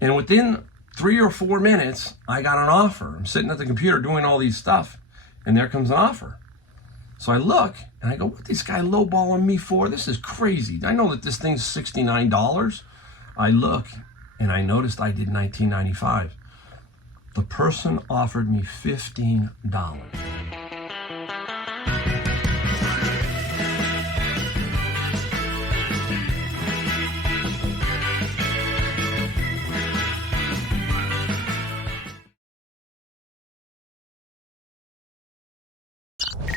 And within 3 or 4 minutes, I got an offer. I'm sitting at the computer doing all these stuff, and there comes an offer. So I look, and I go, what this guy lowballing me for? This is crazy. I know that this thing's $69. I look, and I noticed I did $19.95. The person offered me $15.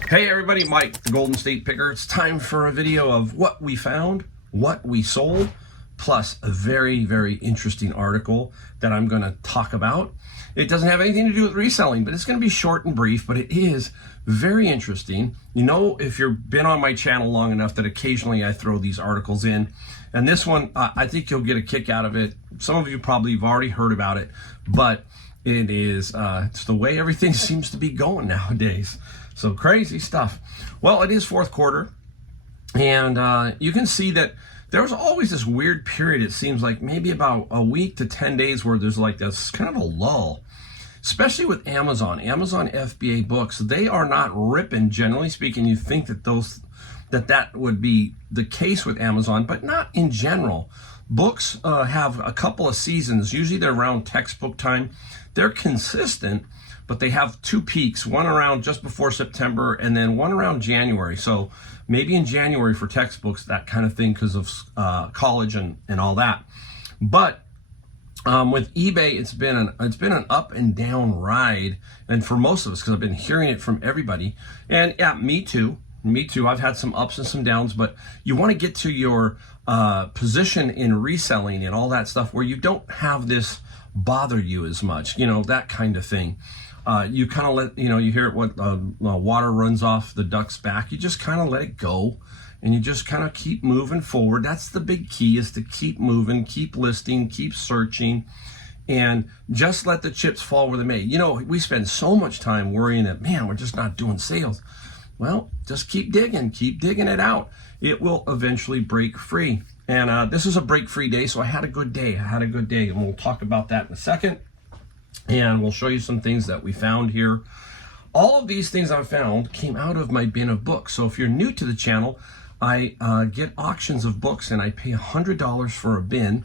Hey everybody, Mike, the Golden State Picker. It's time for a video of what we found, what we sold, plus a very, very interesting article that I'm going to talk about. It doesn't have anything to do with reselling, but it's going to be short and brief, but it is very interesting. You know, if you've been on my channel long enough that occasionally I throw these articles in, and this one, I think you'll get a kick out of it. Some of you probably have already heard about it, but it is it's the way everything seems to be going nowadays. So crazy stuff. Well, it is fourth quarter, and you can see that there's always this weird period, it seems like maybe about a week to 10 days where there's like this kind of a lull, especially with Amazon FBA books. They are not ripping, generally speaking. You think that that would be the case with Amazon, but not in general. Books have a couple of seasons. Usually they're around textbook time. They're consistent, but they have two peaks, one around just before September and then one around January. So maybe in January for textbooks, that kind of thing, because of college and all that. But with eBay, it's been an up and down ride, and for most of us, because I've been hearing it from everybody. And yeah, me too. I've had some ups and some downs, but you want to get to your position in reselling and all that stuff where you don't have this bother you as much, you know, that kind of thing. You kind of let, you know, you hear it, what water runs off the duck's back. You just kind of let it go, and you just kind of keep moving forward. That's the big key, is to keep moving, keep listing, keep searching, and just let the chips fall where they may. You know, we spend so much time worrying that, man, we're just not doing sales. Well, just keep digging it out. It will eventually break free. And this is a break free day, so I had a good day. And we'll talk about that in a second. And we'll show you some things that we found here. All of these things I found came out of my bin of books. So if you're new to the channel, I get auctions of books, and I pay $100 for a bin,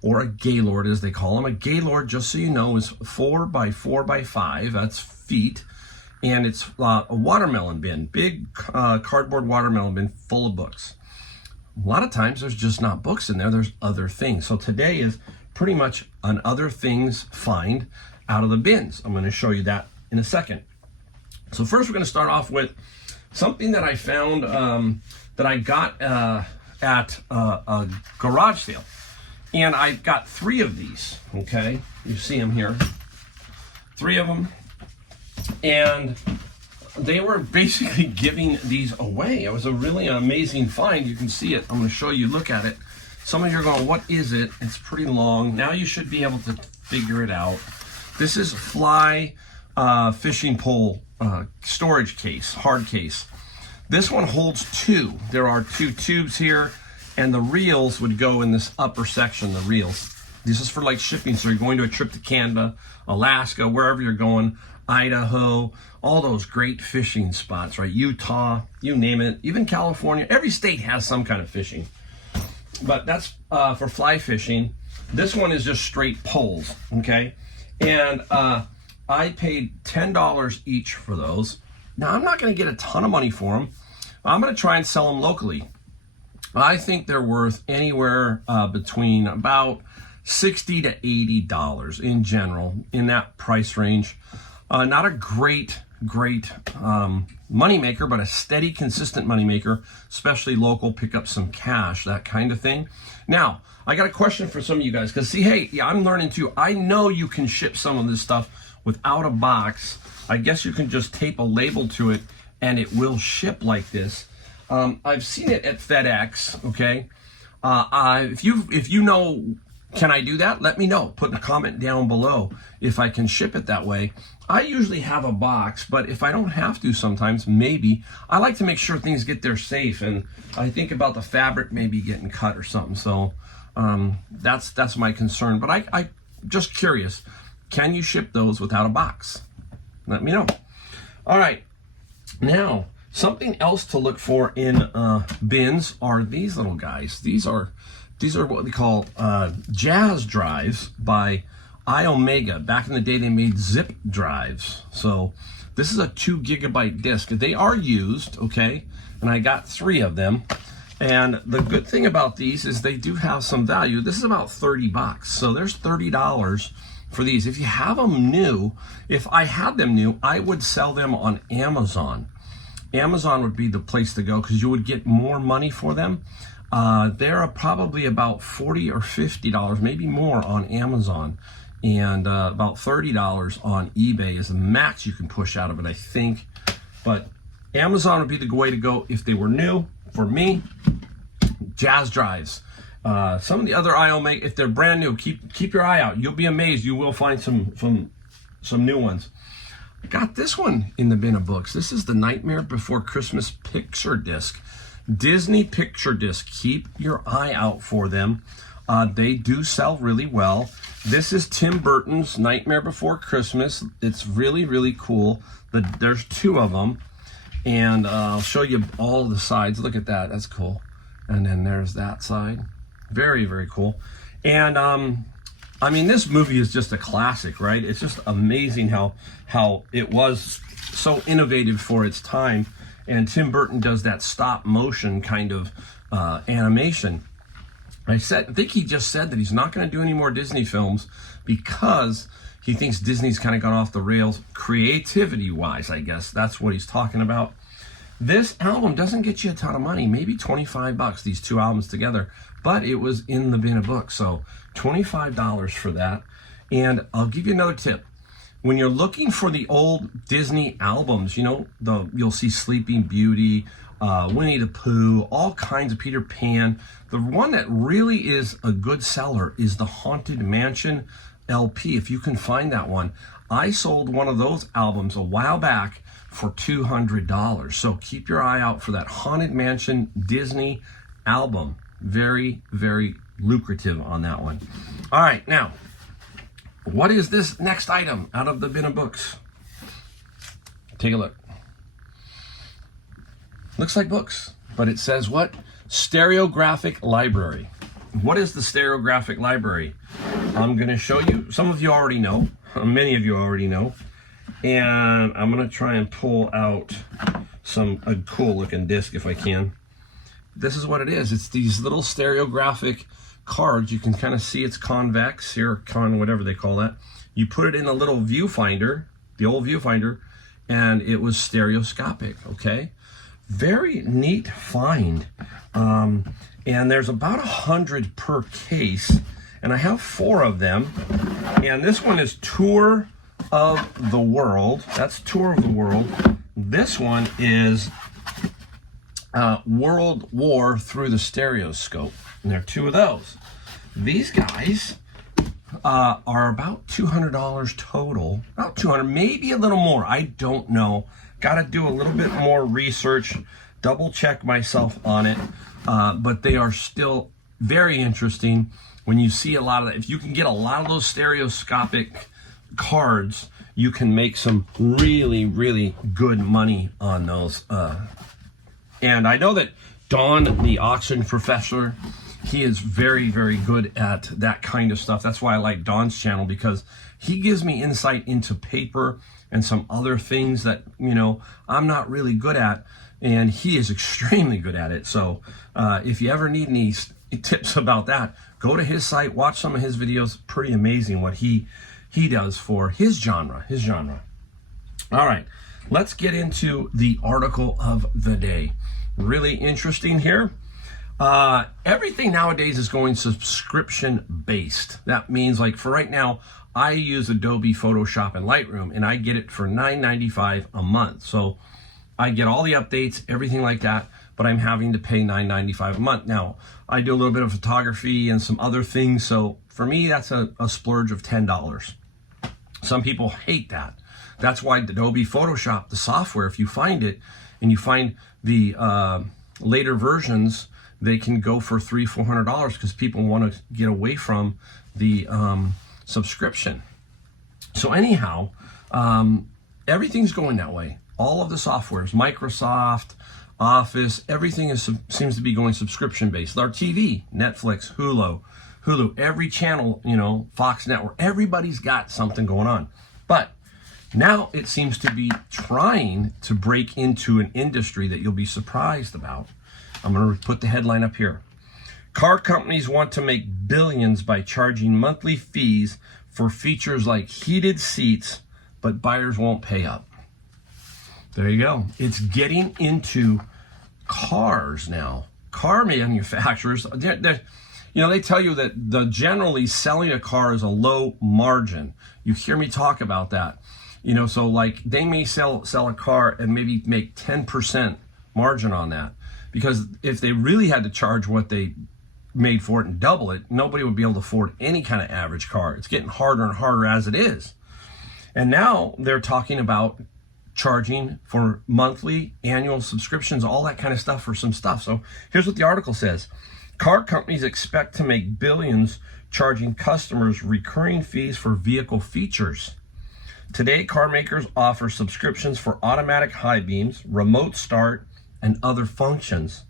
or a Gaylord as they call them. A Gaylord, just so you know, is 4 by 4 by 5. That's feet. And it's a watermelon bin, big cardboard watermelon bin full of books. A lot of times there's just not books in there, there's other things. So today is pretty much an other things find out of the bins. I'm going to show you that in a second. So first we're going to start off with something that I found that I got at a garage sale. And I got 3 of these, okay? You see them here. 3 of them. And they were basically giving these away. It was a really amazing find. You can see it. I'm going to show you. Look at it. Some of you are going, what is it? It's pretty long. Now you should be able to figure it out. This is Fly fishing pole storage case, hard case. This one holds 2. There are 2 tubes here, and the reels would go in this upper section, the reels. This is for like shipping, so you're going to a trip to Canada, Alaska, wherever you're going, Idaho, all those great fishing spots, right? Utah, you name it, even California. Every state has some kind of fishing. But that's for fly fishing. This one is just straight poles, okay? And I paid $10 each for those. Now, I'm not going to get a ton of money for them. I'm going to try and sell them locally. I think they're worth anywhere between about $60 to $80 in general, in that price range. Not a great money maker, but a steady, consistent money maker, especially local, pick up some cash, that kind of thing. Now, I got a question for some of you guys, because see, hey, yeah, I'm learning too. I know you can ship some of this stuff without a box. I guess you can just tape a label to it and it will ship like this. I've seen it at FedEx, okay? If you know, can I do that? Let me know. Put a comment down below if I can ship it that way. I usually have a box, but if I don't have to sometimes, maybe. I like to make sure things get there safe, and I think about the fabric maybe getting cut or something. So that's my concern. But just curious. Can you ship those without a box? Let me know. All right. Now, something else to look for in bins are these little guys. These are what we call Jazz drives by iOmega. Back in the day, they made zip drives. So this is a 2 gigabyte disk. They are used, okay? And I got 3 of them. And the good thing about these is they do have some value. This is about $30. So there's $30 for these. If you have them new, if I had them new, I would sell them on Amazon. Amazon would be the place to go because you would get more money for them. They're probably about $40 or $50, maybe more on Amazon. And about $30 on eBay is the max you can push out of it, I think. But Amazon would be the way to go if they were new. For me, Jazz drives. Some of the other iOmega, if they're brand new, keep your eye out. You'll be amazed. You will find some new ones. I got this one in the bin of books. This is the Nightmare Before Christmas picture disc. Disney picture disc. Keep your eye out for them. They do sell really well. This is Tim Burton's Nightmare Before Christmas. It's really, really cool. There's 2 of them. And I'll show you all the sides. Look at that. That's cool. And then there's that side. Very, very cool. And I mean, this movie is just a classic, right? It's just amazing how it was so innovative for its time. And Tim Burton does that stop motion kind of animation. I think he just said that he's not going to do any more Disney films because he thinks Disney's kind of gone off the rails creativity-wise, I guess. That's what he's talking about. This album doesn't get you a ton of money, maybe $25, these 2 albums together, but it was in the bin of books, so $25 for that. And I'll give you another tip. When you're looking for the old Disney albums, you know, you'll see Sleeping Beauty, Winnie the Pooh, all kinds of Peter Pan. The one that really is a good seller is the Haunted Mansion LP. If you can find that one, I sold one of those albums a while back for $200. So keep your eye out for that Haunted Mansion Disney album. Very, very lucrative on that one. All right, now, what is this next item out of the bin of books? Take a look. Looks like books, but it says what? Stereographic Library. What is the Stereographic Library? I'm going to show you. Some of you already know. Many of you already know. And I'm going to try and pull out a cool looking disc if I can. This is what it is. It's these little stereographic cards. You can kind of see it's convex here, whatever they call that. You put it in a little viewfinder, the old viewfinder, and it was stereoscopic, okay? Very neat find. And there's about 100 per case, and I have 4 of them. And this one is Tour of the World. That's Tour of the World. This one is World War Through the Stereoscope. And there are 2 of those. These guys are about $200 total. About $200, maybe a little more. I don't know. Got to do a little bit more research, double check myself on it. But they are still very interesting. When you see a lot of that, if you can get a lot of those stereoscopic cards, you can make some really, really good money on those. And I know that Don, the auction professor, he is very, very good at that kind of stuff. That's why I like Don's channel, because he gives me insight into paper and some other things that, you know, I'm not really good at. And he is extremely good at it. So if you ever need any tips about that, go to his site, watch some of his videos. Pretty amazing what he does for his genre. All right, let's get into the article of the day. Really interesting here. Everything nowadays is going subscription based. That means, like, for right now, I use Adobe Photoshop and Lightroom, and I get it for $9.95 a month. So I get all the updates, everything like that, but I'm having to pay $9.95 a month. Now, I do a little bit of photography and some other things, so for me, that's a splurge of $10. Some people hate that. That's why Adobe Photoshop, the software, if you find it, and you find the later versions, they can go for $300-400 because people want to get away from the subscription. So anyhow, everything's going that way. All of the softwares, Microsoft, Office, everything seems to be going subscription based. Our TV, Netflix, Hulu, every channel, Fox Network, everybody's got something going on. But now it seems to be trying to break into an industry that you'll be surprised about. I'm going to put the headline up here. Car companies want to make billions by charging monthly fees for features like heated seats, but buyers won't pay up. There you go. It's getting into cars now. Car manufacturers, they tell you that generally selling a car is a low margin. You hear me talk about that. So like they may sell a car and maybe make 10% margin on that. Because if they really had to charge what they made for it and double it, nobody would be able to afford any kind of average car. It's getting harder and harder as it is. And now they're talking about charging for monthly, annual subscriptions, all that kind of stuff for some stuff. So here's what the article says. Car companies expect to make billions charging customers recurring fees for vehicle features. Today, car makers offer subscriptions for automatic high beams, remote start, and other functions.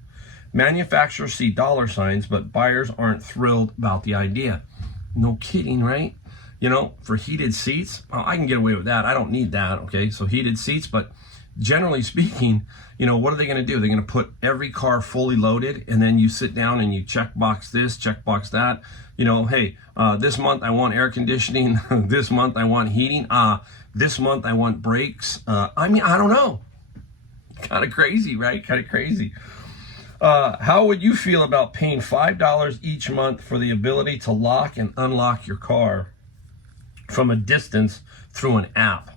Manufacturers see dollar signs, but buyers aren't thrilled about the idea. No kidding, right? For heated seats, well, I can get away with that. I don't need that, okay? So heated seats, but generally speaking, what are they going to do? They're going to put every car fully loaded, and then you sit down and you check box this, check box that. Hey, this month I want air conditioning. This month I want heating. This month I want brakes. I don't know. Kind of crazy, right? Kind of crazy. How would you feel about paying $5 each month for the ability to lock and unlock your car from a distance through an app?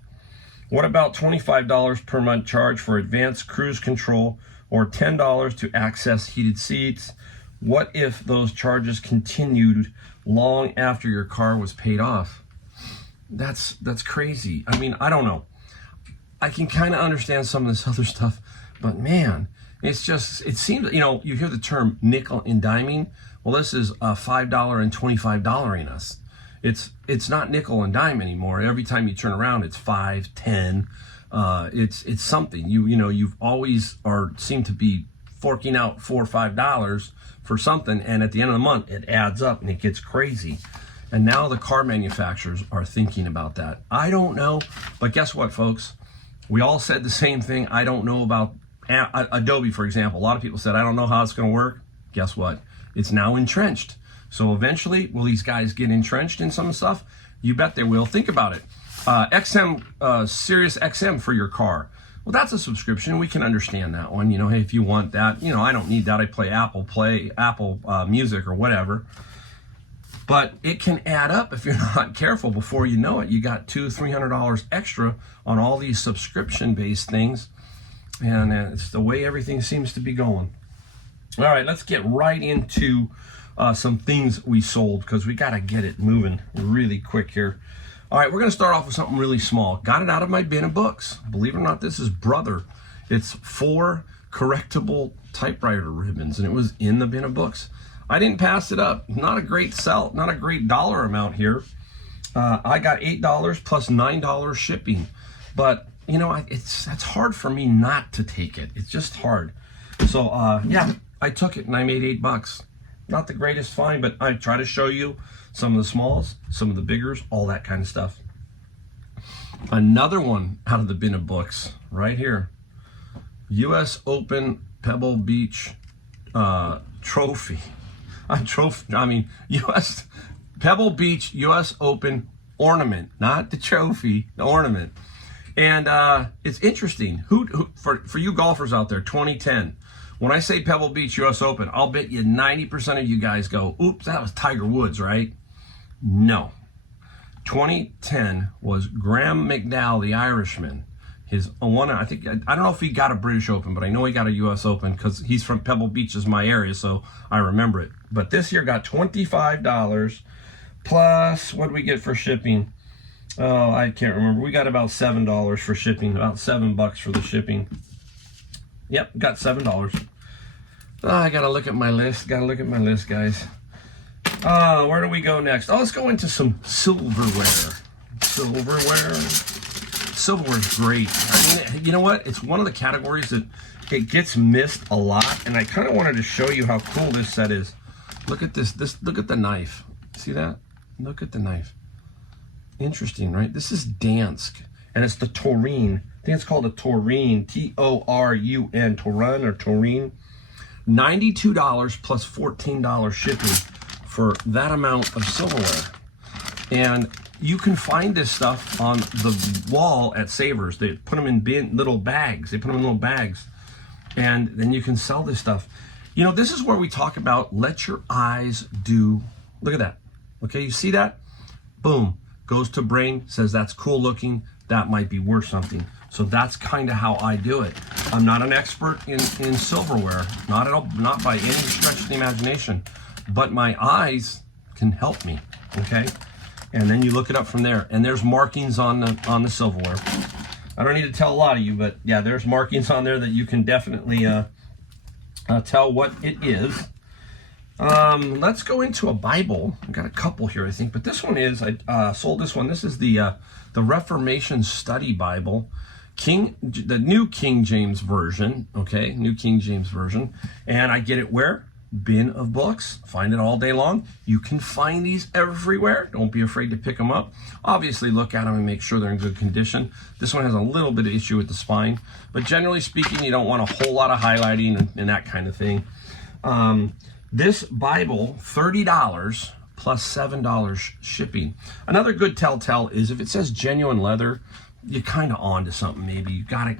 What about $25 per month charge for advanced cruise control, or $10 to access heated seats? What if those charges continued long after your car was paid off? That's crazy. I don't know. I can kind of understand some of this other stuff, but man, it seems, you hear the term nickel and diming. Well, this is $5 and $25 us. It's not nickel and dime anymore. Every time you turn around, it's 5, 10. It's something. You've always seem to be forking out $4 or $5 for something, and at the end of the month, it adds up and it gets crazy. And now the car manufacturers are thinking about that. I don't know, but guess what, folks? We all said the same thing. I don't know about Adobe, for example. A lot of people said, I don't know how it's going to work. Guess what? It's now entrenched. So eventually, will these guys get entrenched in some stuff? You bet they will. Think about it. Sirius XM for your car. Well, that's a subscription. We can understand that one. Hey, if you want that, I don't need that. I play Apple Music or whatever. But it can add up if you're not careful. Before you know it, you got $200-300 extra on all these subscription-based things. And it's the way everything seems to be going. All right, let's get right into some things we sold, because we got to get it moving really quick here. All right, we're going to start off with something really small. Got it out of my bin of books. Believe it or not, this is Brother. It's 4 correctable typewriter ribbons, and it was in the bin of books. I didn't pass it up. Not a great sell, not a great dollar amount here. I got $8 plus $9 shipping, but it's hard for me not to take it. It's just hard. So yeah, I took it and I made $8. Not the greatest find, but I try to show you some of the smalls, some of the biggers, all that kind of stuff. Another one out of the bin of books right here. US Open Pebble Beach trophy. US Pebble Beach US Open ornament, not the trophy, the ornament. And it's interesting. Who for you golfers out there, 2010. When I say Pebble Beach US Open, I'll bet you 90% of you guys go, oops, that was Tiger Woods, right? No. 2010 was Graham McDowell, the Irishman. His one, I don't know if he got a British Open, but I know he got a US Open because he's from Pebble Beach, is my area, so I remember it. But this year got $25 plus, what did we get for shipping? Oh, I can't remember. We got about $7 for shipping, about $7 for the shipping. Yep, got $7. Oh, I gotta look at my list. Guys. Where do we go next? Oh, let's go into some silverware. Silverware's great. I mean, you know what? It's one of the categories that it gets missed a lot, and I kind of wanted to show you how cool this set is. Look at this. Look at the knife. See that? Look at the knife. Interesting, right? This is Dansk, and it's the Torun. I think it's called a Torun, T-O-R-U-N, Torun or Torun. $92 plus $14 shipping for that amount of silverware. And you can find this stuff on the wall at Savers. They put them in little bags. And then you can sell this stuff. You know, this is where we talk about let your eyes do. Look at that. Okay, you see that? Boom. Goes to brain, says that's cool looking. That might be worth something. So that's kind of how I do it. I'm not an expert in silverware, not at all, not by any stretch of the imagination, but my eyes can help me, okay? And then you look it up from there, and there's markings on the silverware. I don't need to tell a lot of you, but yeah, there's markings on there that you can definitely tell what it is. Let's go into a Bible. I've got a couple here, I think, but this one is, I sold this one. This is the Reformation Study Bible, the New King James Version, okay, New King James Version, and I get it where? Bin of Books. Find it all day long. You can find these everywhere. Don't be afraid to pick them up. Obviously, look at them and make sure they're in good condition. This one has a little bit of issue with the spine, but generally speaking, you don't want a whole lot of highlighting and that kind of thing. This Bible, $30 plus $7 shipping. Another good telltale is if it says genuine leather, you're kind of on to something. Maybe you got to,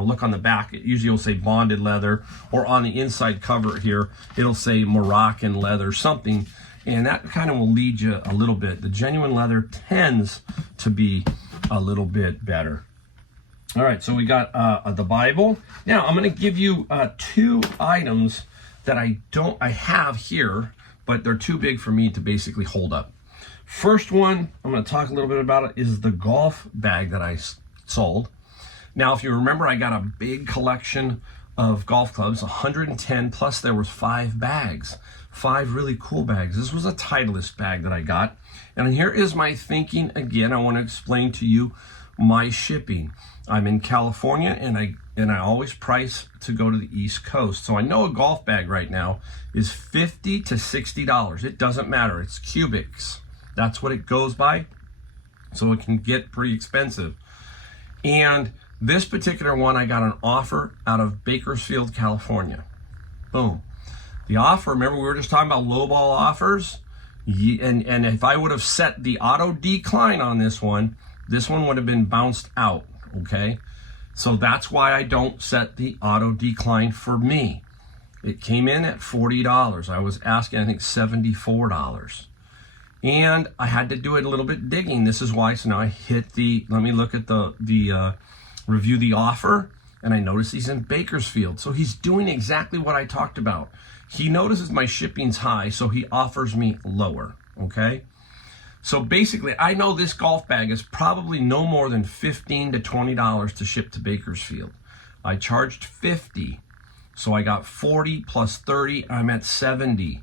look on the back. It usually will say bonded leather, or on the inside cover here, it'll say Moroccan leather, something, and that kind of will lead you a little bit. The genuine leather tends to be a little bit better. All right, so we got the Bible. Now I'm going to give you two items that I have here, but they're too big for me to basically hold up. First one, I'm going to talk a little bit about it, is the golf bag that I sold. Now, if you remember, I got a big collection of golf clubs, 110, plus there was 5 bags, 5 really cool bags. This was a Titleist bag that I got. And here is my thinking again. I want to explain to you my shipping. I'm in California, and I always price to go to the East Coast. So I know a golf bag right now is $50 to $60. It doesn't matter. It's cubics. That's what it goes by. So it can get pretty expensive. And this particular one, I got an offer out of Bakersfield, California. Boom. The offer, remember we were just talking about lowball offers? And if I would have set the auto decline on this one would have been bounced out, okay? So that's why I don't set the auto decline for me. It came in at $40. I was asking, I think, $74. And I had to do it a little bit digging. This is why, so now I hit let me look at the review the offer, and I notice he's in Bakersfield. So he's doing exactly what I talked about. He notices my shipping's high, so he offers me lower, okay? So basically, I know this golf bag is probably no more than $15 to $20 to ship to Bakersfield. I charged $50, so I got $40 plus $30, I'm at $70.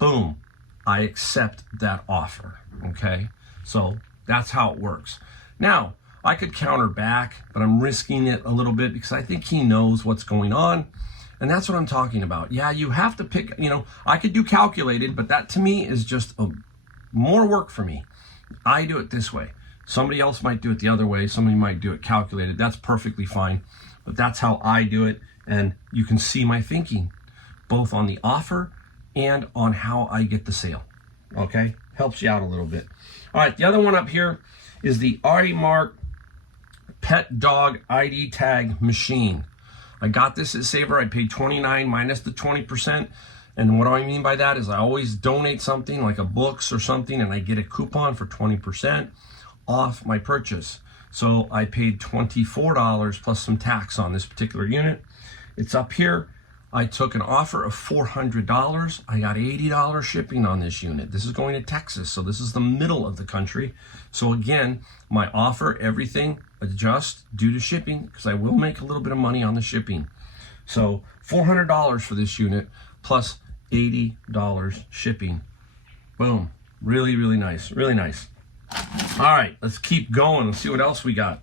Boom. I accept that offer, okay? So that's how it works. Now, I could counter back, but I'm risking it a little bit because I think he knows what's going on, and that's what I'm talking about. Yeah, you have to pick, I could do calculated, but that to me is just more work for me. I do it this way. Somebody else might do it the other way. Somebody might do it calculated. That's perfectly fine, but that's how I do it, and you can see my thinking, both on the offer and on how I get the sale, okay? Helps you out a little bit. All right, the other one up here is the Artie Mark Pet Dog ID Tag Machine. I got this at Saver. I paid $29 minus the 20%. And what do I mean by that is I always donate something like a books or something, and I get a coupon for 20% off my purchase. So I paid $24 plus some tax on this particular unit. It's up here. I took an offer of $400. I got $80 shipping on this unit. This is going to Texas, so this is the middle of the country. So again, my offer, everything adjusts due to shipping, because I will make a little bit of money on the shipping. So $400 for this unit plus $80 shipping. Boom. Really, really nice. Really nice. All right, let's keep going. Let's see what else we got.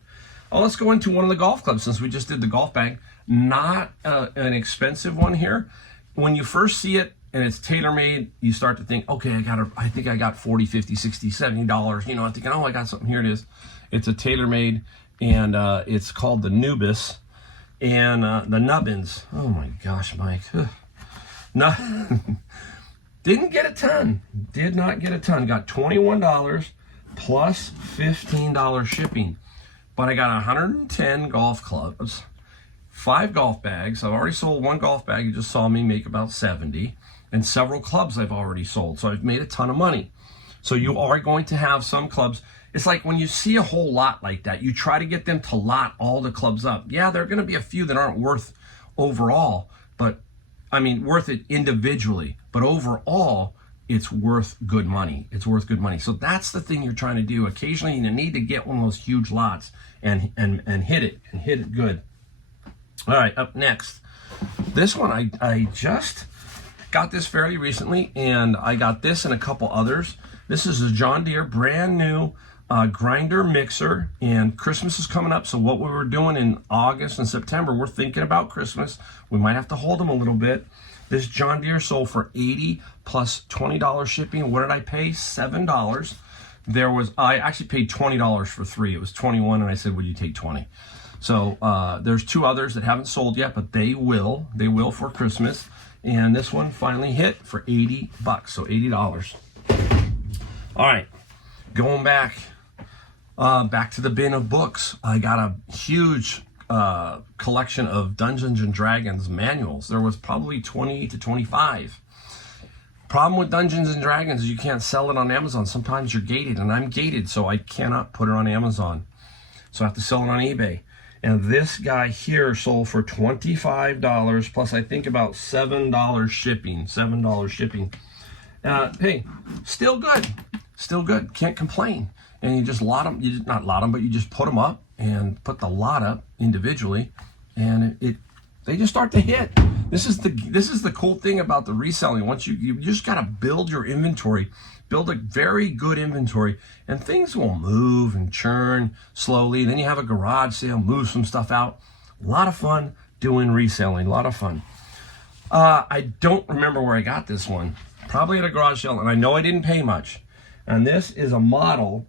Oh, let's go into one of the golf clubs since we just did the golf bag. Not an expensive one here. When you first see it and it's tailor-made, you start to think, okay, I think I got $40, $50, $60, $70. You know, I'm thinking, oh, I got something. Here it is. It's a tailor-made, and it's called the Nubis and the Nubbins. Oh my gosh, Mike. No, didn't get a ton. Did not get a ton. Got $21 plus $15 shipping. But I got 110 golf clubs, 5 golf bags. I've already sold 1 golf bag. You just saw me make about 70. And several clubs I've already sold. So I've made a ton of money. So you are going to have some clubs. It's like when you see a whole lot like that, you try to get them to lot all the clubs up. Yeah, there are going to be a few that aren't worth overall, but I mean, worth it individually. But overall, it's worth good money. It's worth good money. So that's the thing you're trying to do. Occasionally, you need to get one of those huge lots and hit it good. All right, up next. This one, I just got this fairly recently, and I got this and a couple others. This is a John Deere brand new grinder mixer, and Christmas is coming up. So what we were doing in August and September, we're thinking about Christmas. We might have to hold them a little bit. This John Deere sold for $80 plus $20 shipping. What did I pay? $7. I actually paid $20 for 3. It was 21, and I said, would you take 20? So there's 2 others that haven't sold yet, but they will for Christmas. And this one finally hit for $80, so $80. All right, going back to the bin of books. I got a huge collection of Dungeons and Dragons manuals. There was probably 20 to 25. Problem with Dungeons and Dragons is you can't sell it on Amazon. Sometimes you're gated, and I'm gated, so I cannot put it on Amazon. So I have to sell it on eBay. And this guy here sold for $25 plus I think about $7 shipping. $7 shipping. Hey, still good. Still good. Can't complain. And you just lot them. You just, not lot them, but you just put them up and put the lot up individually, and they just start to hit. This is the cool thing about the reselling. Once you just got to build your inventory, build a very good inventory, and things will move and churn slowly. Then you have a garage sale, move some stuff out. A lot of fun doing reselling. A lot of fun. I don't remember where I got this one. Probably at a garage sale, and I know I didn't pay much. And this is a model,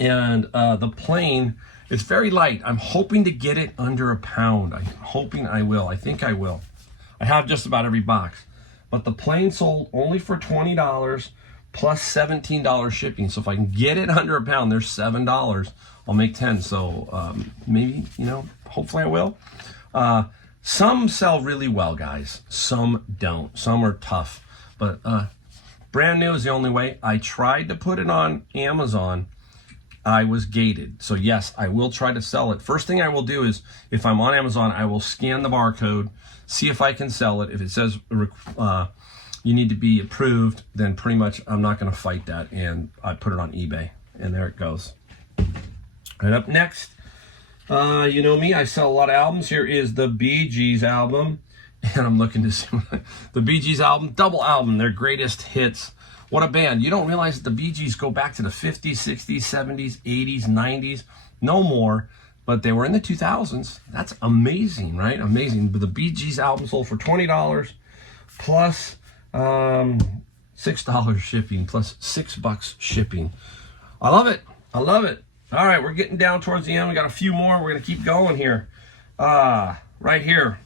and the plane. It's very light. I'm hoping to get it under a pound. I'm hoping I will. I think I will. I have just about every box. But the plane sold only for $20 plus $17 shipping. So if I can get it under a pound, there's $7. I'll make 10. So maybe, hopefully I will. Some sell really well, guys. Some don't. Some are tough. But brand new is the only way. I tried to put it on Amazon. I was gated. So yes, I will try to sell it. First thing I will do is, if I'm on Amazon, I will scan the barcode, see if I can sell it. If it says you need to be approved, then pretty much I'm not going to fight that, and I put it on eBay, and there it goes. And up next, you know me, I sell a lot of albums. Here is the Bee Gees album, and I'm looking to see the Bee Gees album, double album, their greatest hits. What a band. You don't realize that the Bee Gees go back to the 50s, 60s, 70s, 80s, 90s. No more, but they were in the 2000s. That's amazing, right? Amazing. But the Bee Gees album sold for $20 plus $6 shipping, plus $6 shipping. I love it. I love it. All right, we're getting down towards the end. We got a few more. We're going to keep going here. Right here.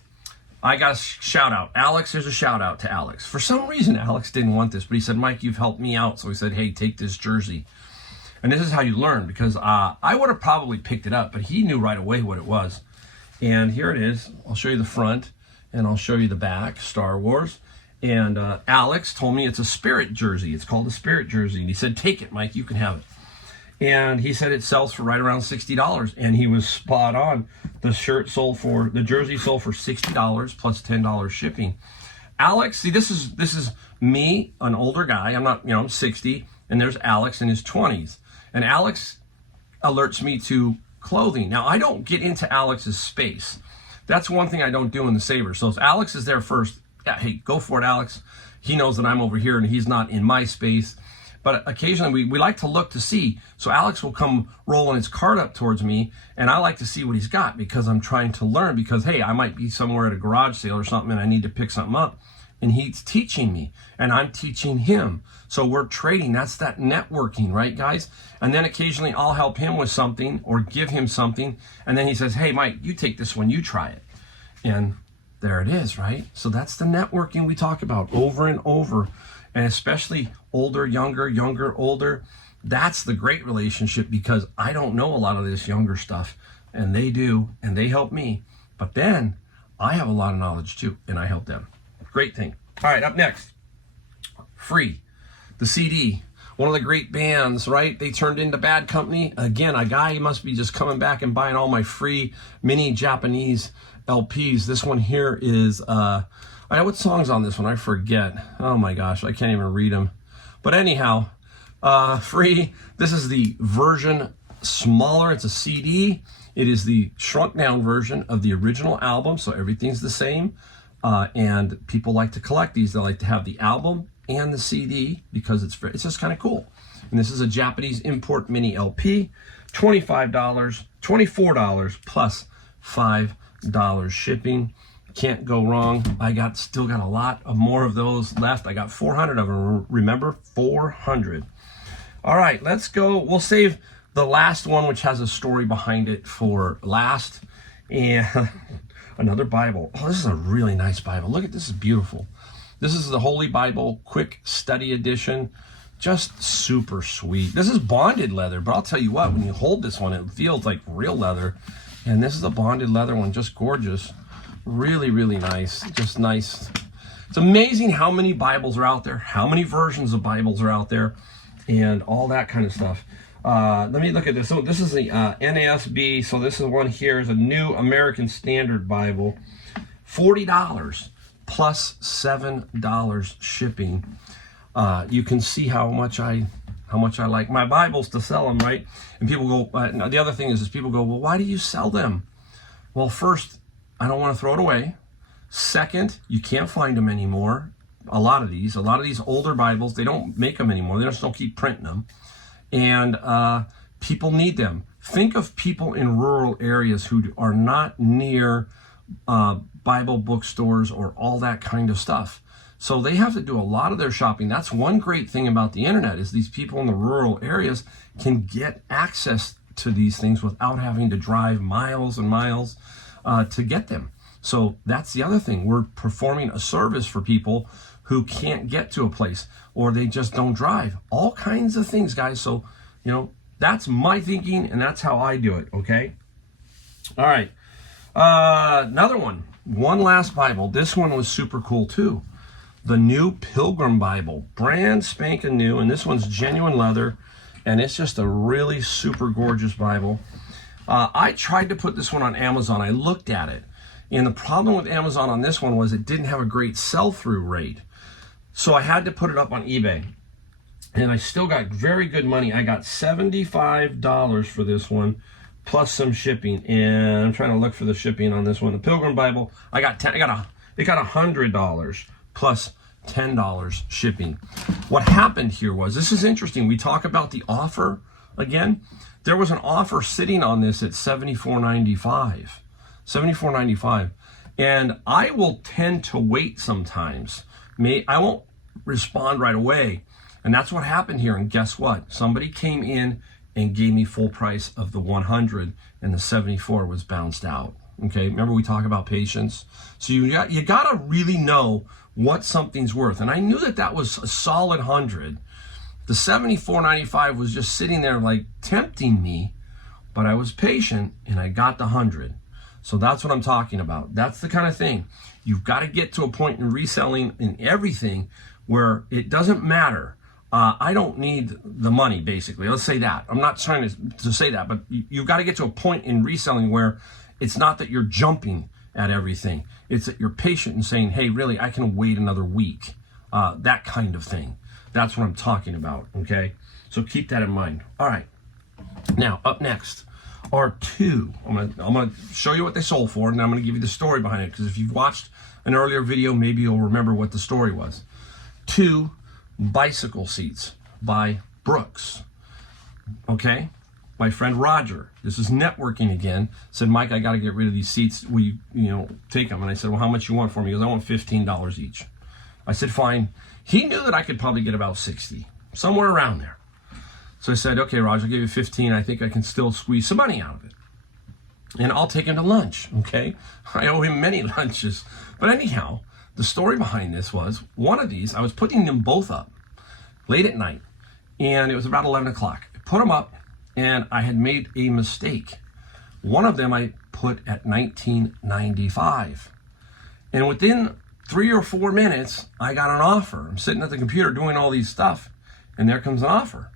I got a shout out. Alex, there's a shout out to Alex. For some reason, Alex didn't want this, but he said, Mike, you've helped me out. So he said, hey, take this jersey. And this is how you learn, because I would have probably picked it up, but he knew right away what it was. And here it is. I'll show you the front, and I'll show you the back, Star Wars. And Alex told me it's a Spirit jersey. It's called a Spirit jersey. And he said, take it, Mike, you can have it. And he said it sells for right around $60, and he was spot on. The jersey sold for $60 plus $10 shipping. Alex, see, this is me, an older guy. I'm not, I'm 60, and there's Alex in his 20s. And Alex alerts me to clothing. Now, I don't get into Alex's space. That's one thing I don't do in the Saber. So if Alex is there first, yeah, hey, go for it, Alex. he knows that I'm over here and he's not in my space. But occasionally we like to look to see. So Alex will come rolling his cart up towards me, and I like to see what he's got because I'm trying to learn. Because, hey, I might be somewhere at a garage sale or something and I need to pick something up. And he's teaching me, and I'm teaching him. So we're trading. That's that networking, right, guys? And then occasionally I'll help him with something or give him something. And then he says, hey, Mike, you take this one, you try it. And there it is, right? So that's the networking we talk about over and over. And especially older, younger, older. That's the great relationship, because I don't know a lot of this younger stuff, and they do, and they help me. But then I have a lot of knowledge too, and I help them. Great thing. All right, up next, Free, the CD. One of the great bands, right? They turned into Bad Company. Again, a guy must be just coming back and buying all my free mini Japanese LPs. This one here is, what song's on this one? I forget. Oh my gosh, I can't even read them. But anyhow, Free, this is the version smaller. It's a CD. It is the shrunk down version of the original album, so everything's the same. And people like to collect these. They like to have the album and the CD because it's just kind of cool. And this is a Japanese import mini LP, $25, $24 plus $5 shipping. Can't go wrong. I still got a lot of more of those left. I got 400 of them. Remember, 400. All right, let's go. We'll save the last one, which has a story behind it, for last. And another Bible. Oh, this is a really nice Bible. Look at this. Is beautiful. This is the Holy Bible Quick Study Edition. Just super sweet. This is bonded leather, but I'll tell you what, when you hold this one, it feels like real leather. And this is a bonded leather one, just gorgeous. Really, really nice. Just nice. It's amazing how many Bibles are out there, how many versions of Bibles are out there, and all that kind of stuff. Let me look at this. So this is the NASB. So this is one here is a New American Standard Bible. $40 plus $7 shipping. You can see how much I like my Bibles to sell them, right? And people go, the other thing is people go, well, why do you sell them? Well, first, I don't want to throw it away. Second, you can't find them anymore. A lot of these older Bibles, they don't make them anymore. They just don't keep printing them. And people need them. Think of people in rural areas who are not near Bible bookstores or all that kind of stuff. So they have to do a lot of their shopping. That's one great thing about the internet, is these people in the rural areas can get access to these things without having to drive miles and miles to get them. So that's the other thing. We're performing a service for people who can't get to a place, or they just don't drive. All kinds of things, guys. So, that's my thinking, and that's how I do it, okay? All right. Another one. One last Bible. This one was super cool, too. The New Pilgrim Bible. Brand spanking new, and this one's genuine leather, and it's just a really super gorgeous Bible. I tried to put this one on Amazon. I looked at it, and the problem with Amazon on this one was it didn't have a great sell-through rate. So I had to put it up on eBay, and I still got very good money. I got $75 for this one, plus some shipping. And I'm trying to look for the shipping on this one. The Pilgrim Bible, it got $100 plus $10 shipping. What happened here was, this is interesting. We talk about the offer again. There was an offer sitting on this at $74.95. $74.95. And I will tend to wait sometimes. I won't respond right away. And that's what happened here. And guess what? Somebody came in and gave me full price of the 100, and the 74 was bounced out. Okay, remember we talk about patience? So you got to really know what something's worth. And I knew that was a solid 100. The $74.95 was just sitting there like tempting me, but I was patient and I got the 100. So that's what I'm talking about. That's the kind of thing. You've got to get to a point in reselling in everything where it doesn't matter. I don't need the money, basically. Let's say that. I'm not trying to say that, but you've got to get to a point in reselling where it's not that you're jumping at everything. It's that you're patient and saying, hey, really, I can wait another week. That kind of thing. That's what I'm talking about, okay? So keep that in mind. All right. Now, up next are two. I'm gonna show you what they sold for, and I'm gonna give you the story behind it, because if you've watched an earlier video, maybe you'll remember what the story was. 2 bicycle seats by Brooks. Okay, my friend Roger, this is networking again, said, Mike, I got to get rid of these seats. We, take them. And I said, well, how much you want for me? He goes, I want $15 each. I said, fine. He knew that I could probably get about 60, somewhere around there. So I said, okay, Roger, I'll give you 15. I think I can still squeeze some money out of it. And I'll take him to lunch, okay? I owe him many lunches. But anyhow, the story behind this was, one of these, I was putting them both up late at night, and it was about 11 o'clock. I put them up, and I had made a mistake. One of them I put at $19.95. And within 3 or 4 minutes, I got an offer. I'm sitting at the computer doing all these stuff, and there comes an offer.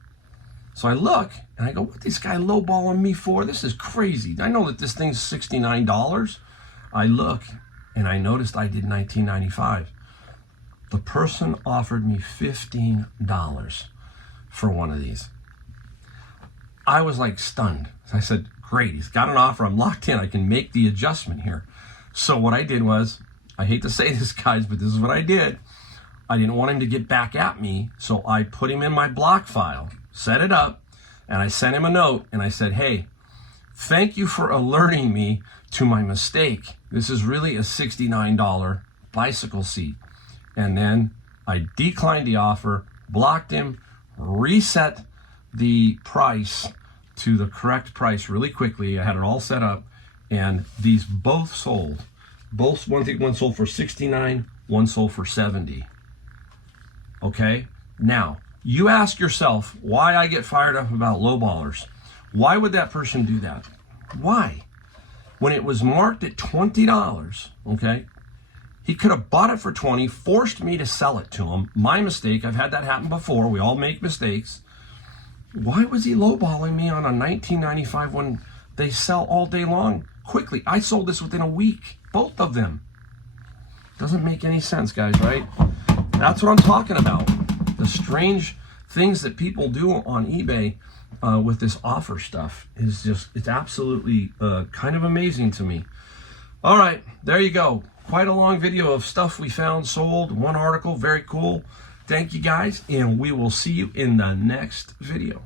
So I look, and I go, what this guy lowballing me for? This is crazy. I know that this thing's $69. I look, and I noticed I did $19.95. The person offered me $15 for one of these. I was like stunned. I said, great, he's got an offer. I'm locked in. I can make the adjustment here. So what I did was, I hate to say this, guys, but this is what I did. I didn't want him to get back at me, so I put him in my block file, set it up, and I sent him a note, and I said, hey, thank you for alerting me to my mistake. This is really a $69 bicycle seat. And then I declined the offer, blocked him, reset the price to the correct price really quickly. I had it all set up, and these both sold. Both, one sold for $69, one sold for $70. Okay? Now, you ask yourself why I get fired up about lowballers. Why would that person do that? Why? When it was marked at $20, okay, he could have bought it for $20, forced me to sell it to him. My mistake. I've had that happen before. We all make mistakes. Why was he lowballing me on a $19.95 when they sell all day long quickly? I sold this within a week, both of them. Doesn't make any sense, guys, right? That's what I'm talking about. The strange things that people do on eBay with this offer stuff is just, it's absolutely kind of amazing to me. All right, there you go. Quite a long video of stuff we found, sold, one article, very cool. Thank you guys, and we will see you in the next video.